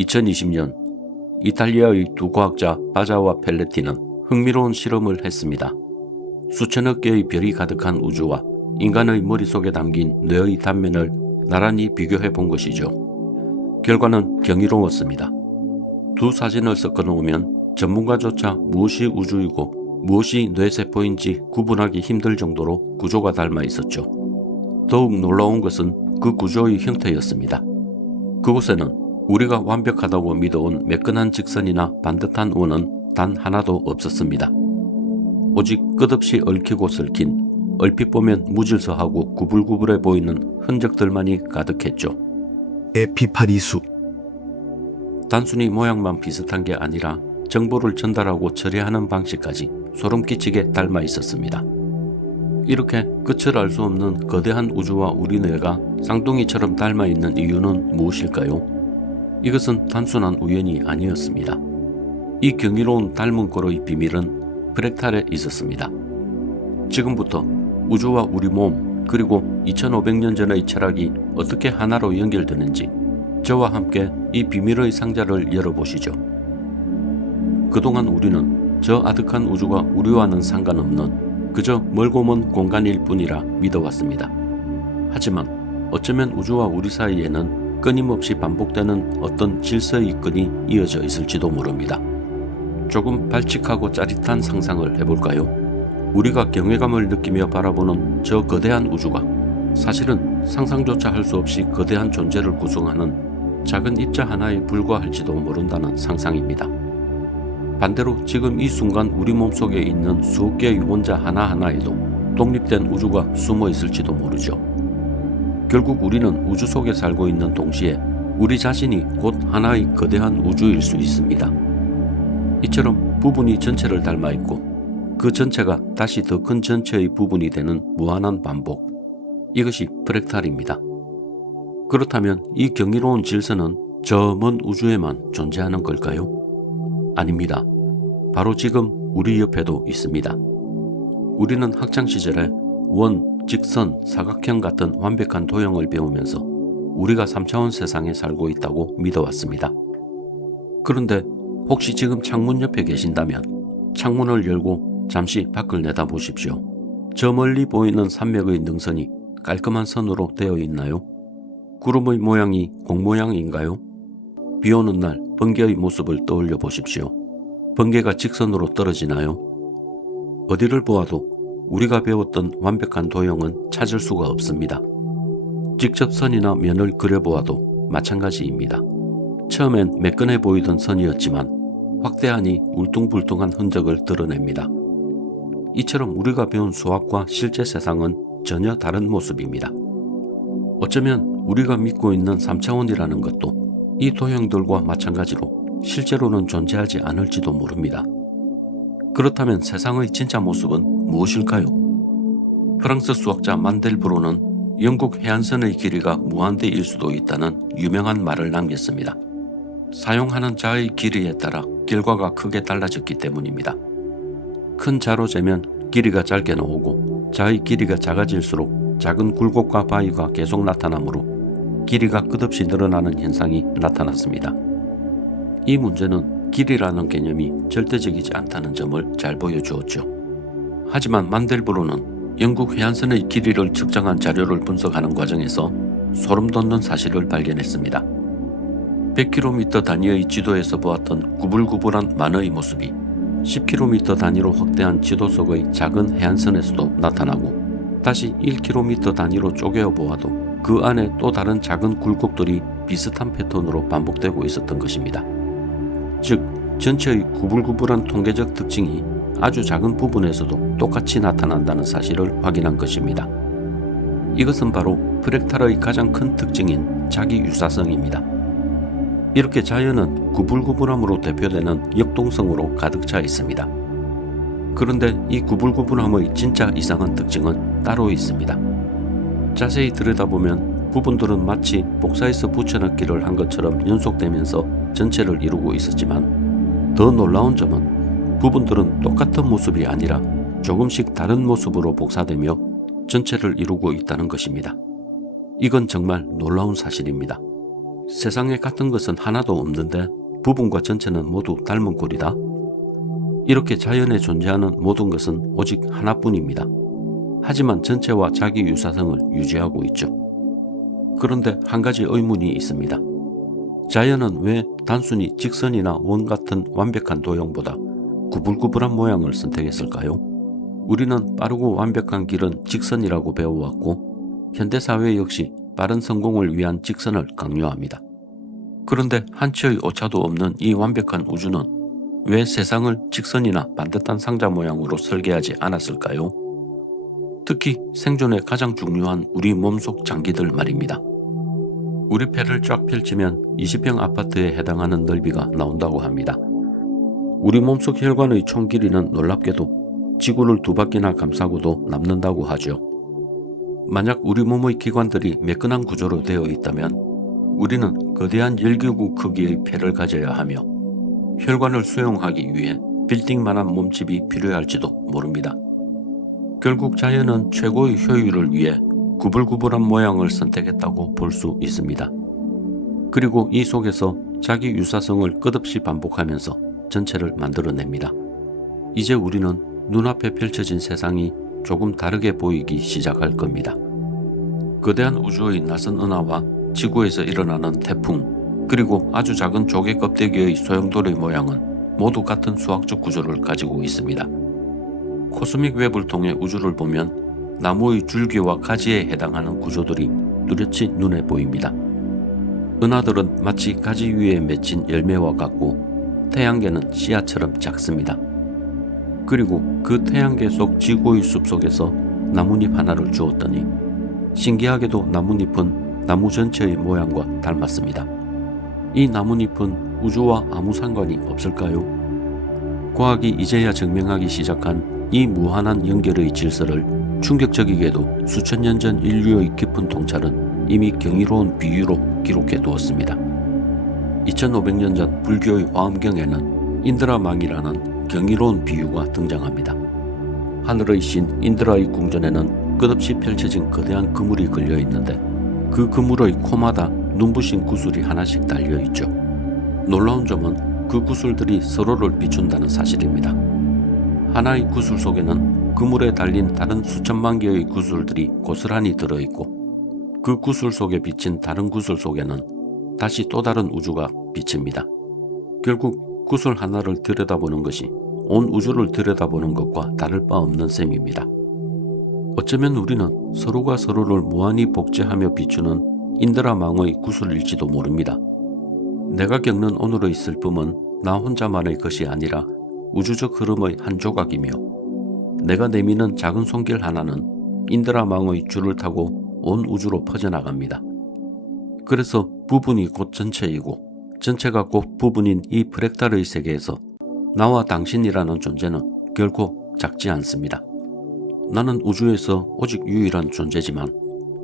2020년 이탈리아의 두 과학자 바자와 펠레티는 흥미로운 실험을 했습니다. 수천억 개의 별이 가득한 우주와 인간의 머릿속에 담긴 뇌의 단면을 나란히 비교해 본 것이죠. 결과는 경이로웠습니다. 두 사진을 섞어 놓으면 전문가조차 무엇이 우주이고 무엇이 뇌세포인지 구분하기 힘들 정도로 구조가 닮아 있었죠. 더욱 놀라운 것은 그 구조의 형태였습니다. 그곳에는 우리가 완벽하다고 믿어온 매끈한 직선이나 반듯한 원은 단 하나도 없었습니다. 오직 끝없이 얽히고 설킨, 얼핏 보면 무질서하고 구불구불해 보이는 흔적들만이 가득했죠. 에피파리수. 단순히 모양만 비슷한 게 아니라 정보를 전달하고 처리하는 방식까지 소름 끼치게 닮아 있었습니다. 이렇게 끝을 알 수 없는 거대한 우주와 우리 뇌가 쌍둥이처럼 닮아 있는 이유는 무엇일까요? 이것은 단순한 우연이 아니었습니다. 이 경이로운 닮은 꼴의 비밀은 프랙탈에 있었습니다. 지금부터 우주와 우리 몸 그리고 2500년 전의 철학이 어떻게 하나로 연결되는지 저와 함께 이 비밀의 상자를 열어보시죠. 그동안 우리는 저 아득한 우주가 우리와는 상관없는 그저 멀고 먼 공간일 뿐이라 믿어왔습니다. 하지만 어쩌면 우주와 우리 사이에는 끊임없이 반복되는 어떤 질서의 끈이 이어져 있을지도 모릅니다. 조금 발칙하고 짜릿한 상상을 해볼까요? 우리가 경외감을 느끼며 바라보는 저 거대한 우주가 사실은 상상조차 할 수 없이 거대한 존재를 구성하는 작은 입자 하나에 불과할지도 모른다는 상상입니다. 반대로 지금 이 순간 우리 몸속에 있는 수억 개의 원자 하나하나에도 독립된 우주가 숨어 있을지도 모르죠. 결국 우리는 우주 속에 살고 있는 동시에 우리 자신이 곧 하나의 거대한 우주일 수 있습니다. 이처럼 부분이 전체를 닮아 있고 그 전체가 다시 더 큰 전체의 부분이 되는 무한한 반복. 이것이 프랙탈입니다. 그렇다면 이 경이로운 질서는 저 먼 우주에만 존재하는 걸까요? 아닙니다. 바로 지금 우리 옆에도 있습니다. 우리는 학창시절에 원, 직선, 사각형 같은 완벽한 도형을 배우면서 우리가 3차원 세상에 살고 있다고 믿어왔습니다. 그런데 혹시 지금 창문 옆에 계신다면 창문을 열고 잠시 밖을 내다보십시오. 저 멀리 보이는 산맥의 능선이 깔끔한 선으로 되어 있나요? 구름의 모양이 공 모양인가요? 비 오는 날 번개의 모습을 떠올려 보십시오. 번개가 직선으로 떨어지나요? 어디를 보아도 우리가 배웠던 완벽한 도형은 찾을 수가 없습니다. 직접 선이나 면을 그려보아도 마찬가지입니다. 처음엔 매끈해 보이던 선이었지만 확대하니 울퉁불퉁한 흔적을 드러냅니다. 이처럼 우리가 배운 수학과 실제 세상은 전혀 다른 모습입니다. 어쩌면 우리가 믿고 있는 3차원이라는 것도 이 도형들과 마찬가지로 실제로는 존재하지 않을지도 모릅니다. 그렇다면 세상의 진짜 모습은 무엇일까요? 프랑스 수학자 만델브로는 영국 해안선의 길이가 무한대일 수도 있다는 유명한 말을 남겼습니다. 사용하는 자의 길이에 따라 결과가 크게 달라졌기 때문입니다. 큰 자로 재면 길이가 짧게 나오고 자의 길이가 작아질수록 작은 굴곡과 바위가 계속 나타나므로 길이가 끝없이 늘어나는 현상이 나타났습니다. 이 문제는 길이라는 개념이 절대적이지 않다는 점을 잘 보여주었죠. 하지만 만델브로는 영국 해안선의 길이를 측정한 자료를 분석하는 과정에서 소름 돋는 사실을 발견했습니다. 100km 단위의 지도에서 보았던 구불구불한 만의 모습이 10km 단위로 확대한 지도 속의 작은 해안선에서도 나타나고 다시 1km 단위로 쪼개어 보아도 그 안에 또 다른 작은 굴곡들이 비슷한 패턴으로 반복되고 있었던 것입니다. 즉, 전체의 구불구불한 통계적 특징이 아주 작은 부분에서도 똑같이 나타난다는 사실을 확인한 것입니다. 이것은 바로 프랙탈의 가장 큰 특징인 자기 유사성입니다. 이렇게 자연은 구불구불함으로 대표되는 역동성으로 가득 차 있습니다. 그런데 이 구불구불함의 진짜 이상한 특징은 따로 있습니다. 자세히 들여다보면 부분들은 마치 복사해서 붙여넣기를 한 것처럼 연속되면서 전체를 이루고 있었지만 더 놀라운 점은 부분들은 똑같은 모습이 아니라 조금씩 다른 모습으로 복사되며 전체를 이루고 있다는 것입니다. 이건 정말 놀라운 사실입니다. 세상에 같은 것은 하나도 없는데 부분과 전체는 모두 닮은 꼴이다. 이렇게 자연에 존재하는 모든 것은 오직 하나뿐입니다. 하지만 전체와 자기 유사성을 유지하고 있죠. 그런데 한 가지 의문이 있습니다. 자연은 왜 단순히 직선이나 원 같은 완벽한 도형보다 구불구불한 모양을 선택했을까요? 우리는 빠르고 완벽한 길은 직선이라고 배워왔고 현대사회 역시 빠른 성공을 위한 직선을 강요합니다. 그런데 한치의 오차도 없는 이 완벽한 우주는 왜 세상을 직선이나 반듯한 상자 모양으로 설계하지 않았을까요? 특히 생존에 가장 중요한 우리 몸속 장기들 말입니다. 우리 폐를 쫙 펼치면 20평 아파트에 해당하는 넓이가 나온다고 합니다. 우리 몸속 혈관의 총 길이는 놀랍게도 지구를 2바퀴나 감싸고도 남는다고 하죠. 만약 우리 몸의 기관들이 매끈한 구조로 되어 있다면 우리는 거대한 열기구 크기의 폐를 가져야 하며 혈관을 수용하기 위해 빌딩만한 몸집이 필요할지도 모릅니다. 결국 자연은 최고의 효율을 위해 구불구불한 모양을 선택했다고 볼 수 있습니다. 그리고 이 속에서 자기 유사성을 끝없이 반복하면서 전체를 만들어냅니다. 이제 우리는 눈앞에 펼쳐진 세상이 조금 다르게 보이기 시작할 겁니다. 거대한 우주의 낯선 은하와 지구에서 일어나는 태풍, 그리고 아주 작은 조개 껍데기의 소용돌이 모양은 모두 같은 수학적 구조를 가지고 있습니다. 코스믹 웹을 통해 우주를 보면 나무의 줄기와 가지에 해당하는 구조들이 뚜렷이 눈에 보입니다. 은하들은 마치 가지 위에 맺힌 열매와 같고 태양계는 씨앗처럼 작습니다. 그리고 그 태양계 속 지구의 숲속에서 나뭇잎 하나를 주었더니 신기하게도 나뭇잎은 나무 전체의 모양과 닮았습니다. 이 나뭇잎은 우주와 아무 상관이 없을까요? 과학이 이제야 증명하기 시작한 이 무한한 연결의 질서를 충격적이게도 수천 년 전 인류의 깊은 통찰은 이미 경이로운 비유로 기록해 두었습니다. 2500년 전 불교의 화엄경에는 인드라망이라는 경이로운 비유가 등장합니다. 하늘의 신 인드라의 궁전에는 끝없이 펼쳐진 거대한 그물이 걸려 있는데 그 그물의 코마다 눈부신 구슬이 하나씩 달려 있죠. 놀라운 점은 그 구슬들이 서로를 비춘다는 사실입니다. 하나의 구슬 속에는 그물에 달린 다른 수천만 개의 구슬들이 고스란히 들어있고 그 구슬 속에 비친 다른 구슬 속에는 다시 또 다른 우주가 비칩니다. 결국 구슬 하나를 들여다보는 것이 온 우주를 들여다보는 것과 다를 바 없는 셈입니다. 어쩌면 우리는 서로가 서로를 무한히 복제하며 비추는 인드라망의 구슬일지도 모릅니다. 내가 겪는 오늘의 슬픔은 나 혼자만의 것이 아니라 우주적 흐름의 한 조각이며 내가 내미는 작은 손길 하나는 인드라망의 줄을 타고 온 우주로 퍼져나갑니다. 그래서 부분이 곧 전체이고 전체가 곧 부분인 이 프랙탈의 세계에서 나와 당신이라는 존재는 결코 작지 않습니다. 나는 우주에서 오직 유일한 존재지만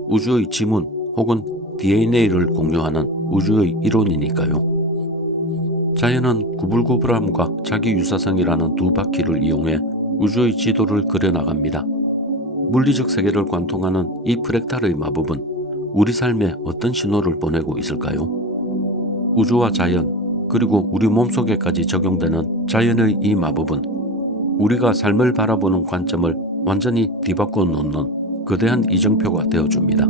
우주의 지문 혹은 DNA를 공유하는 우주의 이론이니까요. 자연은 구불구불함과 자기 유사성이라는 두 바퀴를 이용해 우주의 지도를 그려나갑니다. 물리적 세계를 관통하는 이 프랙탈의 마법은 우리 삶에 어떤 신호를 보내고 있을까요? 우주와 자연, 그리고 우리 몸속에까지 적용되는 자연의 이 마법은 우리가 삶을 바라보는 관점을 완전히 뒤바꿔 놓는 거대한 이정표가 되어줍니다.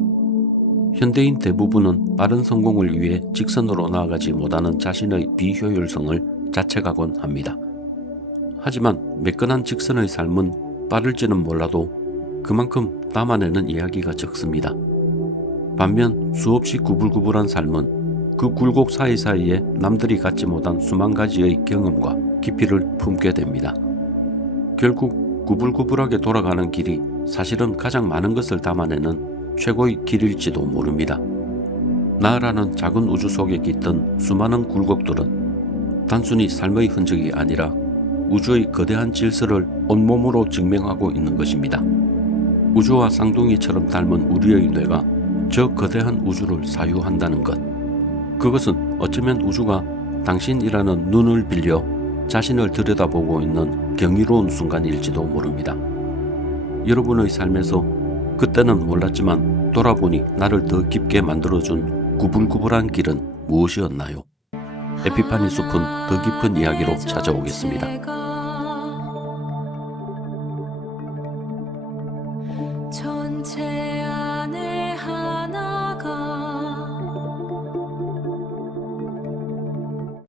현대인 대부분은 빠른 성공을 위해 직선으로 나아가지 못하는 자신의 비효율성을 자책하곤 합니다. 하지만 매끈한 직선의 삶은 빠를지는 몰라도 그만큼 담아내는 이야기가 적습니다. 반면 수없이 구불구불한 삶은 그 굴곡 사이사이에 남들이 갖지 못한 수만 가지의 경험과 깊이를 품게 됩니다. 결국 구불구불하게 돌아가는 길이 사실은 가장 많은 것을 담아내는 최고의 길일지도 모릅니다. 나라는 작은 우주 속에 깃든 수많은 굴곡들은 단순히 삶의 흔적이 아니라 우주의 거대한 질서를 온몸으로 증명하고 있는 것입니다. 우주와 쌍둥이처럼 닮은 우리의 뇌가 저 거대한 우주를 사유한다는 것. 그것은 어쩌면 우주가 당신이라는 눈을 빌려 자신을 들여다보고 있는 경이로운 순간일지도 모릅니다. 여러분의 삶에서 그때는 몰랐지만 돌아보니 나를 더 깊게 만들어준 구불구불한 길은 무엇이었나요? 에피파니 숲은 더 깊은 이야기로 찾아오겠습니다. 전체